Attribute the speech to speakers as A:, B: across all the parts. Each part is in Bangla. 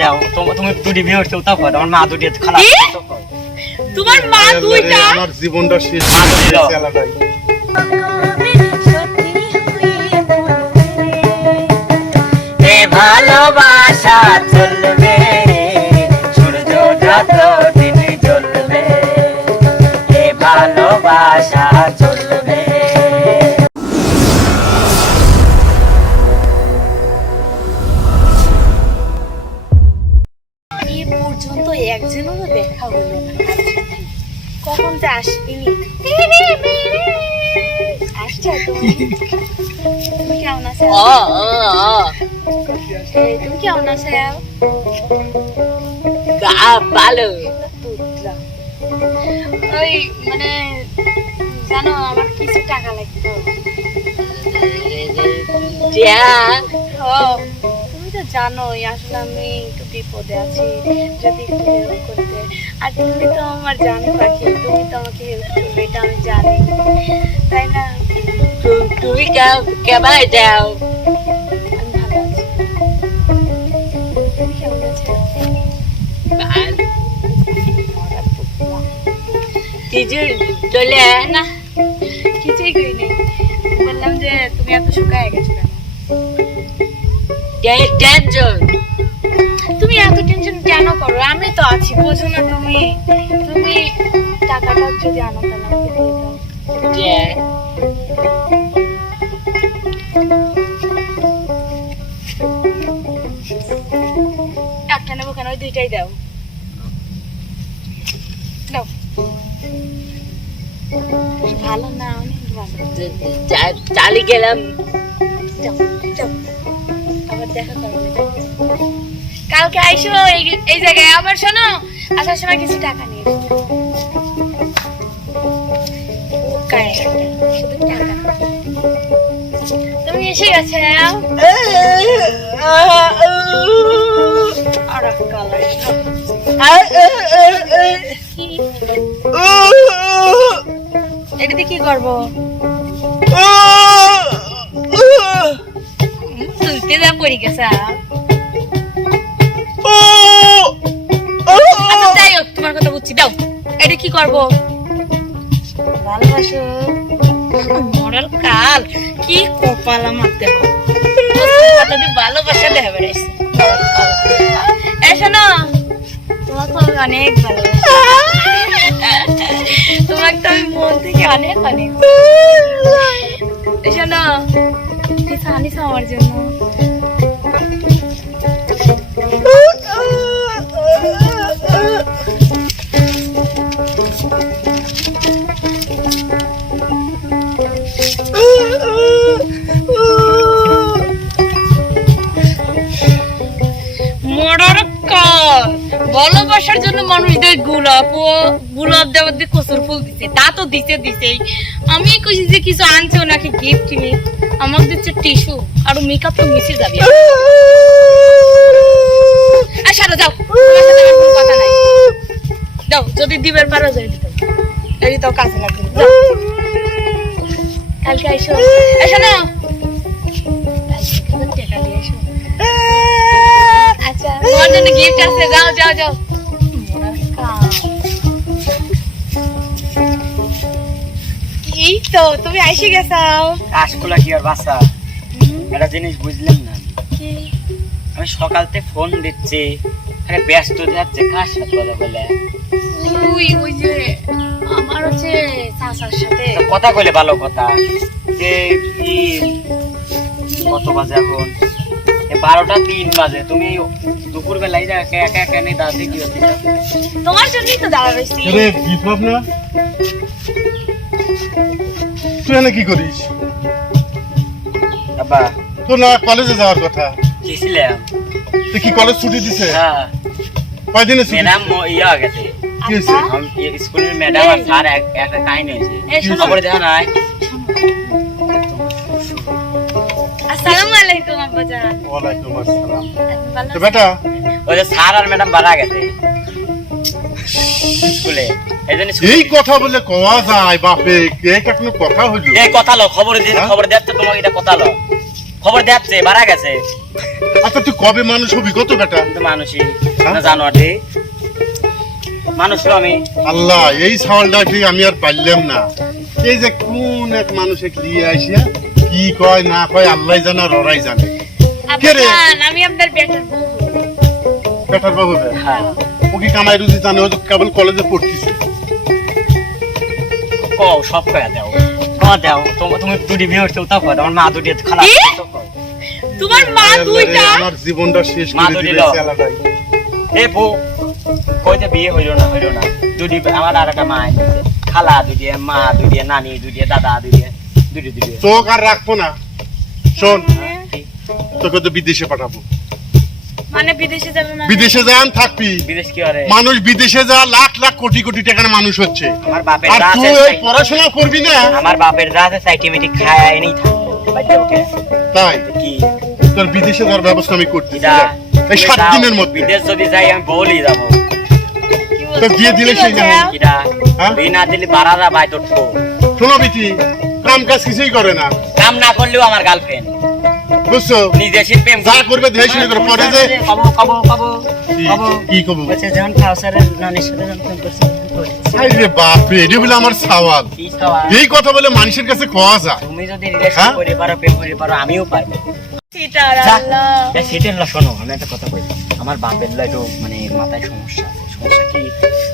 A: দাও তোমার তুমি দুটি বিয়ে হচ্ছে কর আমার মা দুটি খারাপ।
B: তোমার মা দুইটা
C: আমার জীবনটা শেষ
A: মা তো। এ ভালোবাসা চলবে সূর্য যত দিন জ্বলবে এ ভালোবাসা চলবে
B: আছো এই, তুমি কেমন আছো
A: ভালো।
B: ওই মানে জানো আমার কিছু টাকা লাগতো তুমি তো জানোই আসলে আমি একটু বিপদে আছি যদি একটু হেল্প করতে। আর তুমি তো আমার জান পাখি তুমি তো আমাকে হেল্প করবে এটা আমি জানি। তাই না?
A: তুমি কেমন যাও। কিছু চলে
B: না। কিছুই করি নেই। বললাম যে তুমি এত শুকায় গেছো কেন?
A: টেনশন
B: তুমি এত টেনশন কেন করো? আমি তো আছি বোঝো না তুমি। তুমি টাকাটা যদি আমাকে দিয়ে দাও। একটা নেব কেন? ওই দুইটাই দাও। দাও। ভালো না অনেক ভালো।
A: চালি গেলাম।
B: যাও যাও আবার কালকে আইসো, এই জায়গায়। আবার শোনো, আসার সময় কিছু টাকা নিয়ে তুমি এসে গেছে আর এটাতে কি করব? যা পড়ে গেছে? আচ্ছা যাই হোক তোমার কথা বুঝছি। দাও এটা কি করব? ভালোবাসো মরাল কাল কি কপাল আমার দেহ। যদি ভালোবাসা দেহ বেড়াইছে। শোনো তোমাকে আমি অনেক ভালোবাসি। তোমাকে তো আমি মন থেকে অনেক অনেক। শোনো আনিস আমার জন্য ভালোবাসার জন্য মানুষদের গোলাপ ও গোলাপ দেওয়ার দিয়ে কচুর ফুল দিছে। তা তো দিতে দিছেই। আমি কইছি যে কিছু আনছে, ওনাকে গিফট কিনে। আমার দিচ্ছে টিস্যু আর মেকআপ তো মিশে যাবে। যাও। যাও, যদি দিবের পারো, যাই দিতে কাজে লাগবে। কালকে আইসো। এসো না দিয়ে আচ্ছা তোমার জন্য গিফট আছে। যাও যাও যাও। এই তো তুমি আইসে গেছাও
A: কাশকুলা কি আর বাসা একটা জিনিস বুঝলাম না। আমি সকাল থেকে ফোন দিচ্ছি আরে ব্যস্ত যাচ্ছে কার সাথে কথা বলে?
B: ওই ওই যে আমার হচ্ছে চাচার সাথে।
A: কথা কইলে ভালো কথা। যে কি কত বাজে এখন? বারোটা তিন বাজে তুমি দুপুর বেলায় যা একা একা একা নেই দাঁড়াতে কি হচ্ছে
B: তোমার জন্যই তো দাঁড়া রয়েছি
C: বিপ্লব না? তুই এখানে কি করিস?
A: বাবা
C: তোর না কলেজে যাওয়ার কথা।
A: গেছিলাম।
C: তুই কি কলেজ ছুটি দিছে?
A: হ্যাঁ।
C: কয়দিনে ছুটি?
A: ম্যাডাম ইয়ে গেছে।
C: কি হয়েছে?
B: আচ্ছা।
A: আম- ইয়ে স্কুলের ম্যাডাম আর স্যার এক- একটা কাহিনী হয়েছে। খবরে দেখা নাই।
B: আসসালামু আলাইকুম আব্বাজান।
C: ওয়ালাইকুম আসসালাম। তো বেটা?
A: ওই স্যার আর ম্যাডাম মারা গেছে। স্কুলে এই।
C: কথা বলে কওয়া যায় বাপে কোনো কথা হইল
A: এই কথা লো খবর? খবর তোমাকে এটা কথা লো। খবর মারা গেছে।
C: আচ্ছা তুই কবে মানুষ হবি কত বেটা?
A: মানুষই? না মানুষ আমি।
C: আল্লাহ এই সওয়ালটাকে আমি আর পারলাম না। এই যে কোন এক মানুষে নিয়ে আসিয়া কি কয় না কয় আল্লাহ জানে আর ওরাই জানে। কে রে?
B: আমি আপনার বেটার বউ।
C: বেটার বাবু
A: হ্যাঁ।
C: ও কি কামাই রুজি জানে ও তো কেবল কলেজে পড়তেছে।
A: কও সব কয়া দাও। কয়া দাও তোমা- তুমি দুটি বিয়ে হচ্ছে কয়া আমার মা দুটি খারাপ? তো।
B: তোমার মা দুইটা?
C: আমার জীবনটা শেষ করে
A: তো দিল।
C: চেলাটাই।
A: এ বউ কই যে বিয়ে হইল না হইল না। দুটি আমার আর একটা মা আছে। খালা দুটি মা দুটি নানি দুটি দাদা দুটি দুটি দুটি।
C: চোখ আর রাখব না। শোন তোকে তো বিদেশে পাঠাবো।
B: মানে বিদেশে যাবে মানে?
C: বিদেশে যান থাকবি।
A: বিদেশ কি করে?
C: মানুষ বিদেশে যা লাখ লাখ কোটি কোটি টাকার মানুষ হচ্ছে।
A: আমার বাপের
C: আর তুই ওই পড়াশোনা করবি না?
A: আমার বাপের যা সাইটিমেটিক খায়
C: তাই?
A: কি?
C: তোর বিদেশে যাওয়ার ব্যবস্থা আমি করতেছি
A: এটা
C: এই সাত দিনের মধ্যে।
A: বিদেশ যদি যাই আমি বলি যাব।
B: কি
C: তো দিয়ে দিলে সেই হ্যাঁ?
A: না দিলে বাড়ারা বাই তোর
C: শোনো বিটি কাম কাজ কিছুই করে না।
A: কাম না করলেও আমার গার্লফ্রেন্ড
C: বুঝছ?
A: নিজে
C: যা করবে শুনে করো। পরে যে-
A: কবো কবো কবো
C: কি-
A: কবো।
C: কি
A: যখন কাউসারের নানির সাথে যখন করছে
C: আরে বাপ রে এটা বলে আমার সওয়াল। এই কথা বলে মানুষের কাছে কোয়া যায়।
A: তুমি যদি রিলেশন
C: হ্যাঁ?
A: করে পারো প্রেম করে পারো আমিও পারব
B: সিটার আল্লাহ।
A: এ, না শোনো আমি একটা কথা কই। আমার বাপের লা একটু মানে মাথায় সমস্যা। আছে সমস্যা কি?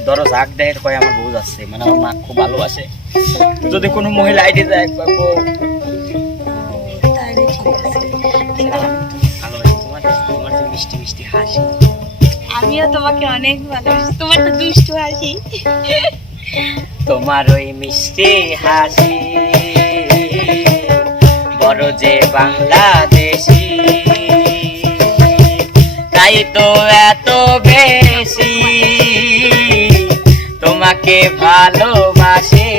A: ধরো জাগ দেয় কয় আমার বউ যাচ্ছে। মানে আমার মা খুব ভালোবাসে। যদি কোনো মহিলা আইডি যায়
B: তোমাকে অনেক ভালোবাসি। তোমার তো দুষ্টু হাসি।
A: তোমার ওই মিষ্টি হাসি, বড় যে বাংলাদেশি, তাই তো এত বেশি তোমাকে ভালোবাসে।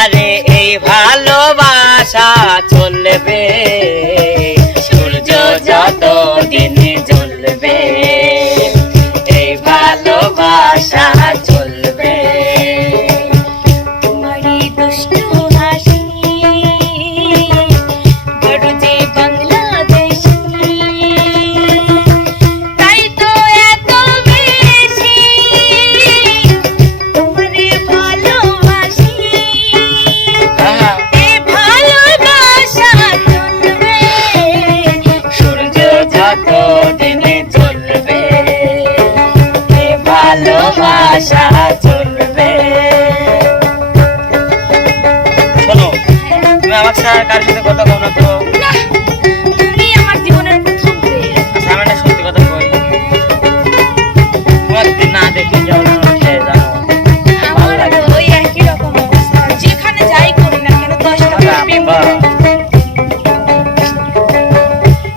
A: আরে এই ভালোবাসা চলবে, সূর্য যত ভালোবাসা চলবে।
B: তোমারই দুষ্টু হাসি বড় যে বাংলাদেশি। তাই তো এত বেশি তোমারে ভালোবাসি। এ ভালোবাসা চলবে,
A: সূর্য যত ভালোবাসা চলবে। শোনো তুমি আমার সাথে কার সাথে কথা বলো না তো
B: তুমি আমার জীবনের প্রথম প্রেম।
A: আচ্ছা, আমি একটা সত্যি কথা কই। তোমাকে না দেখে যাও না সে জানো
B: আমার ওই একই রকম অবস্থা। যেখানে যাই করি না কেন দশটা প্রেম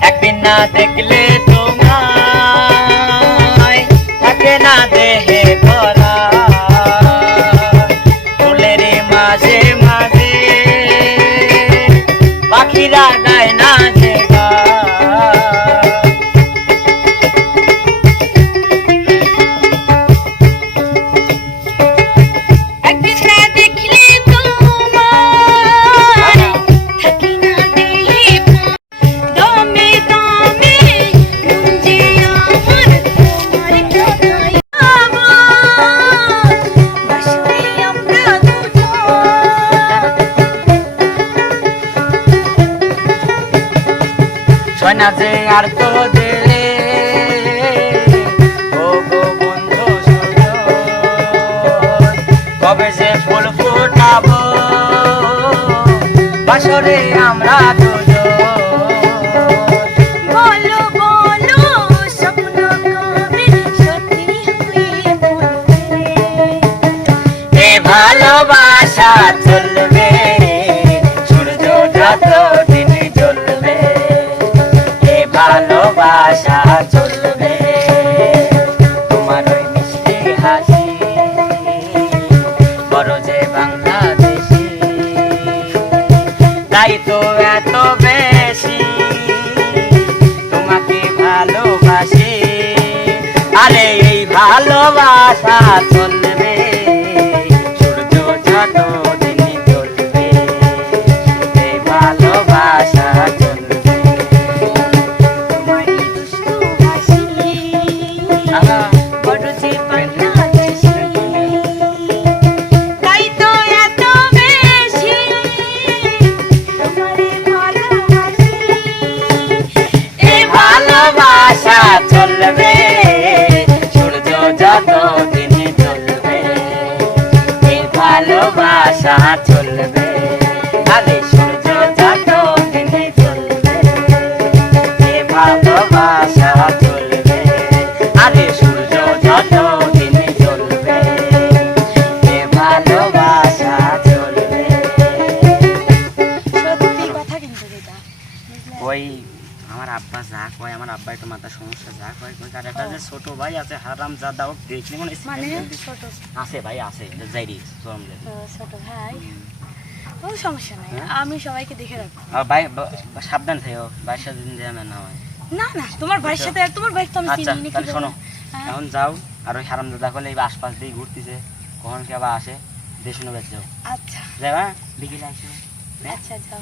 A: একদিন না দেখলে পাখিরা গায় না যে আর তো ও গো বন্ধু কবে যে ফুল ফুটাবো বাসরে আমরা দুজন ভালোবাসা চলবে। ছোট ভাই আছে হারাম জাদা ও দেখলে মনে
B: মানে ছোট।
A: আছে ভাই আছে যাই
B: ছোট ভাই? কোনো সমস্যা নাই।
A: হ্যাঁ?
B: আমি সবাইকে দেখে রাখব।
A: ভাই সাবধান থেকো ভাইয়ের সাথে দিন যাবে না হয়।
B: না না তোমার ভাইয়ের সাথে তোমার ভাই তো আমি
A: আচ্ছা
B: চিনি না কি
A: শোনো
B: হ্যাঁ।
A: এখন যাও আর ওই হারাম দাদা করলে এই আশপাশ দিয়ে ঘুরতেছে। কখন কে আবার আসে দেশ শুনে বেঁচে যাও।
B: আচ্ছা।
A: হ্যাঁ বিকেলে
B: আচ্ছা যাও।